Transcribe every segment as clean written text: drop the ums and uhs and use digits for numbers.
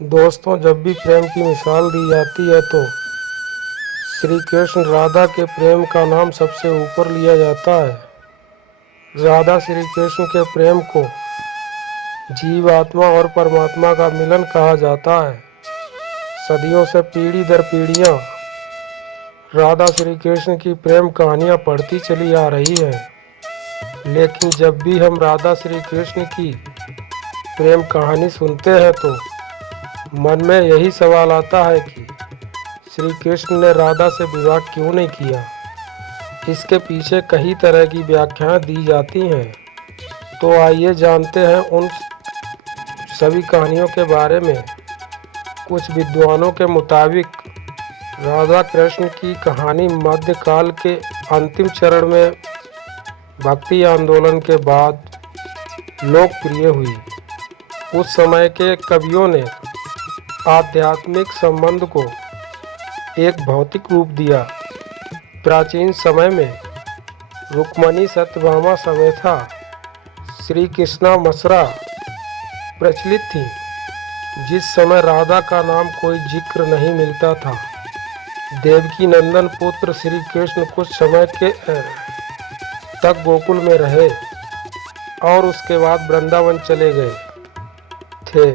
दोस्तों, जब भी प्रेम की मिसाल दी जाती है तो श्री कृष्ण राधा के प्रेम का नाम सबसे ऊपर लिया जाता है। राधा श्री कृष्ण के प्रेम को जीव आत्मा और परमात्मा का मिलन कहा जाता है। सदियों से पीढ़ी दर पीढ़ियां राधा श्री कृष्ण की प्रेम कहानियां पढ़ती चली आ रही हैं। लेकिन जब भी हम राधा श्री कृष्ण की प्रेम कहानी सुनते हैं तो मन में यही सवाल आता है कि श्री कृष्ण ने राधा से विवाह क्यों नहीं किया। इसके पीछे कई तरह की व्याख्याएं दी जाती हैं। तो आइए जानते हैं उन सभी कहानियों के बारे में। कुछ विद्वानों के मुताबिक राधा कृष्ण की कहानी मध्यकाल के अंतिम चरण में भक्ति आंदोलन के बाद लोकप्रिय हुई। उस समय के कवियों ने आध्यात्मिक संबंध को एक भौतिक रूप दिया। प्राचीन समय में रुक्मणी सत्यभामा समेता श्री कृष्णा मसरा प्रचलित थी। जिस समय राधा का नाम कोई जिक्र नहीं मिलता था। देवकी नंदन पुत्र श्री कृष्ण कुछ समय के तक गोकुल में रहे और उसके बाद वृंदावन चले गए थे।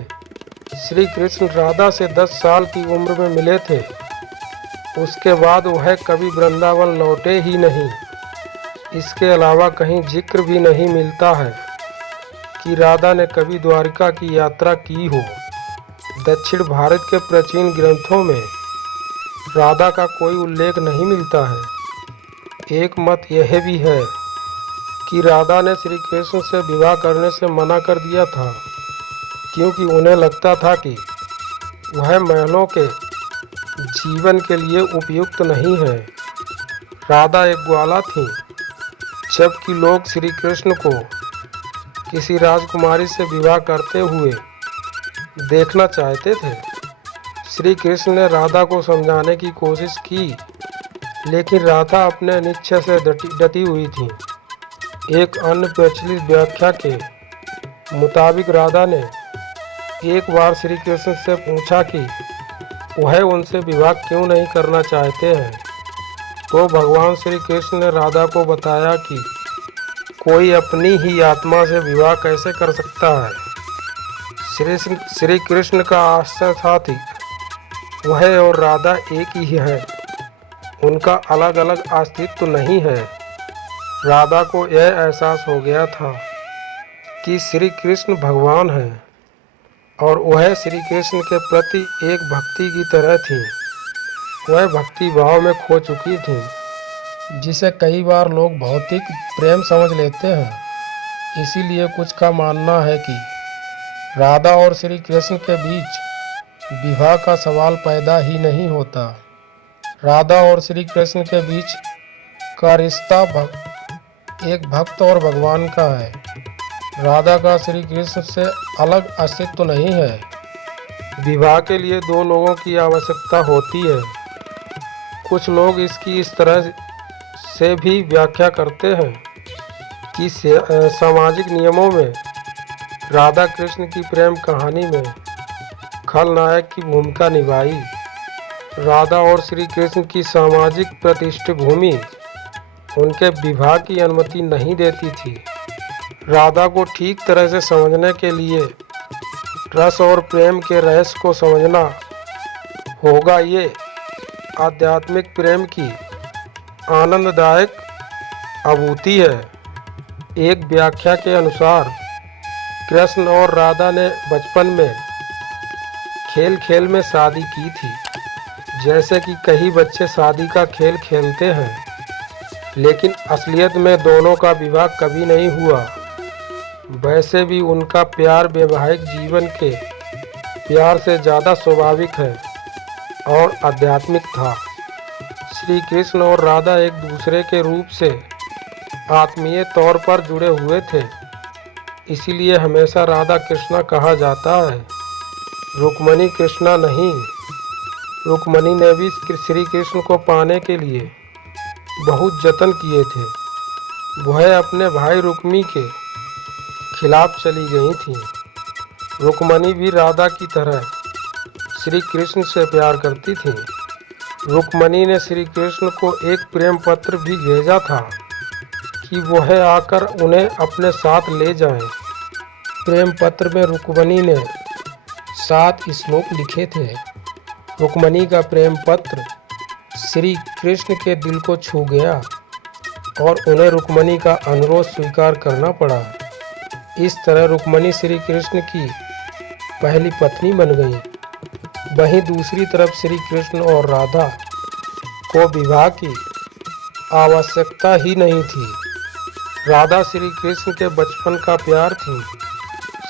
श्री कृष्ण राधा से 10 साल की उम्र में मिले थे। उसके बाद वह कभी वृंदावन लौटे ही नहीं। इसके अलावा कहीं जिक्र भी नहीं मिलता है कि राधा ने कभी द्वारिका की यात्रा की हो। दक्षिण भारत के प्राचीन ग्रंथों में राधा का कोई उल्लेख नहीं मिलता है। एक मत यह भी है कि राधा ने श्री कृष्ण से विवाह करने से मना कर दिया था, क्योंकि उन्हें लगता था कि वह महलों के जीवन के लिए उपयुक्त नहीं है। राधा एक ग्वाला थी, जबकि लोग श्री कृष्ण को किसी राजकुमारी से विवाह करते हुए देखना चाहते थे। श्री कृष्ण ने राधा को समझाने की कोशिश की, लेकिन राधा अपने निश्चय से डटी हुई थी। एक अन्य प्रचलित व्याख्या के मुताबिक राधा ने एक बार श्री कृष्ण से पूछा कि वह उनसे विवाह क्यों नहीं करना चाहते हैं। तो भगवान श्री कृष्ण ने राधा को बताया कि कोई अपनी ही आत्मा से विवाह कैसे कर सकता है। श्री कृष्ण का आश्चर्य था कि वह और राधा एक ही है, उनका अलग अलग अस्तित्व नहीं है। राधा को यह एहसास हो गया था कि श्री कृष्ण भगवान हैं और वह श्री कृष्ण के प्रति एक भक्ति की तरह थी। वह भक्ति भाव में खो चुकी थी, जिसे कई बार लोग भौतिक प्रेम समझ लेते हैं। इसीलिए कुछ का मानना है कि राधा और श्री कृष्ण के बीच विवाह का सवाल पैदा ही नहीं होता। राधा और श्री कृष्ण के बीच का रिश्ता एक भक्त और भगवान का है। राधा का श्री कृष्ण से अलग अस्तित्व नहीं है। विवाह के लिए 2 लोगों की आवश्यकता होती है। कुछ लोग इसकी इस तरह से भी व्याख्या करते हैं कि सामाजिक नियमों में राधा कृष्ण की प्रेम कहानी में खलनायक की भूमिका निभाई। राधा और श्री कृष्ण की सामाजिक पृष्ठभूमि उनके विवाह की अनुमति नहीं देती थी। राधा को ठीक तरह से समझने के लिए रस और प्रेम के रहस्य को समझना होगा। ये आध्यात्मिक प्रेम की आनंददायक अनुभूति है। एक व्याख्या के अनुसार कृष्ण और राधा ने बचपन में खेल खेल में शादी की थी। जैसे कि कई बच्चे शादी का खेल खेलते हैं, लेकिन असलियत में दोनों का विवाह कभी नहीं हुआ। वैसे भी उनका प्यार वैवाहिक जीवन के प्यार से ज़्यादा स्वाभाविक है और आध्यात्मिक था। श्री कृष्ण और राधा एक दूसरे के रूप से आत्मीय तौर पर जुड़े हुए थे। इसीलिए हमेशा राधा कृष्णा कहा जाता है, रुक्मणी कृष्णा नहीं। रुक्मणी ने भी श्री कृष्ण को पाने के लिए बहुत जतन किए थे। वह अपने भाई रुक्मी के खिलाफ चली गई थी। रुक्मणी भी राधा की तरह श्री कृष्ण से प्यार करती थीं। रुक्मणी ने श्री कृष्ण को एक प्रेम पत्र भी भेजा था कि वह आकर उन्हें अपने साथ ले जाएं। प्रेम पत्र में रुक्मणी ने 7 श्लोक लिखे थे। रुक्मणी का प्रेम पत्र श्री कृष्ण के दिल को छू गया और उन्हें रुक्मणी का अनुरोध स्वीकार करना पड़ा। इस तरह रुक्मणी श्री कृष्ण की पहली पत्नी बन गई। वहीं दूसरी तरफ श्री कृष्ण और राधा को विवाह की आवश्यकता ही नहीं थी। राधा श्री कृष्ण के बचपन का प्यार थी।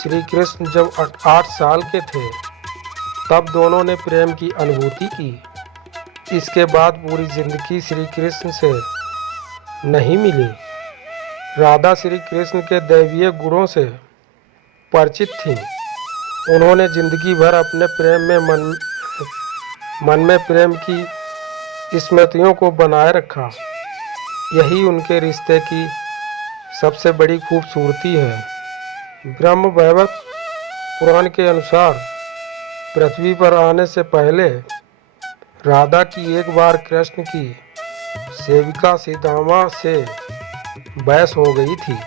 श्री कृष्ण जब 8 साल के थे तब दोनों ने प्रेम की अनुभूति की। इसके बाद पूरी जिंदगी श्री कृष्ण से नहीं मिली। राधा श्री कृष्ण के दैवीय गुणों से परिचित थीं। उन्होंने जिंदगी भर अपने प्रेम में मन में प्रेम की स्मृतियों को बनाए रखा। यही उनके रिश्ते की सबसे बड़ी खूबसूरती है। ब्रह्म वैवर्त पुराण के अनुसार पृथ्वी पर आने से पहले राधा की एक बार कृष्ण की सेविका सीतामा से बहस हो गई थी।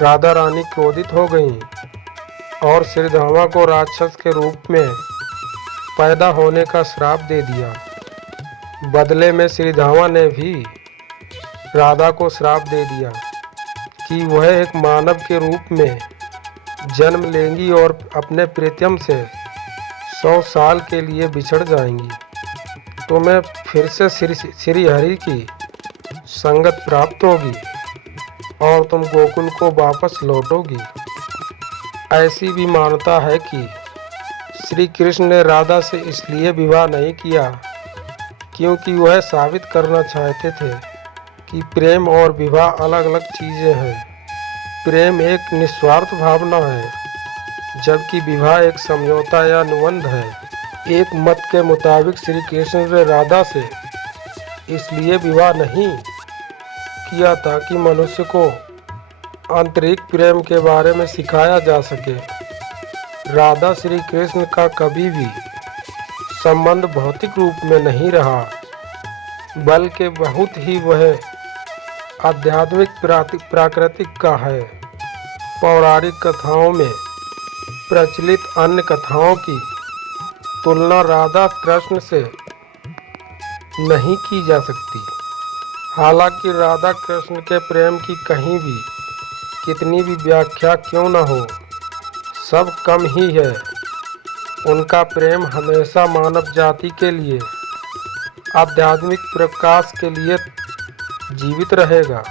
राधा रानी क्रोधित हो गईं और श्रीधामा को राक्षस के रूप में पैदा होने का श्राप दे दिया। बदले में श्रीधामा ने भी राधा को श्राप दे दिया कि वह एक मानव के रूप में जन्म लेंगी और अपने प्रीतम से 100 साल के लिए बिछड़ जाएंगी। तुम्हें फिर से श्री हरि की संगत प्राप्त होगी और तुम गोकुल को वापस लौटोगी। ऐसी भी मान्यता है कि श्री कृष्ण ने राधा से इसलिए विवाह नहीं किया क्योंकि वह साबित करना चाहते थे कि प्रेम और विवाह अलग अलग चीज़ें हैं। प्रेम एक निस्वार्थ भावना है जबकि विवाह एक समझौता या अनुबंध है। एक मत के मुताबिक श्री कृष्ण ने राधा से इसलिए विवाह नहीं किया ताकि मनुष्य को आंतरिक प्रेम के बारे में सिखाया जा सके। राधा श्री कृष्ण का कभी भी संबंध भौतिक रूप में नहीं रहा बल्कि बहुत ही वह आध्यात्मिक प्राकृतिक का है। पौराणिक कथाओं में प्रचलित अन्य कथाओं की तुलना राधा कृष्ण से नहीं की जा सकती। हालांकि राधा कृष्ण के प्रेम की कहीं भी कितनी भी व्याख्या क्यों न हो, सब कम ही है। उनका प्रेम हमेशा मानव जाति के लिए आध्यात्मिक प्रकाश के लिए जीवित रहेगा।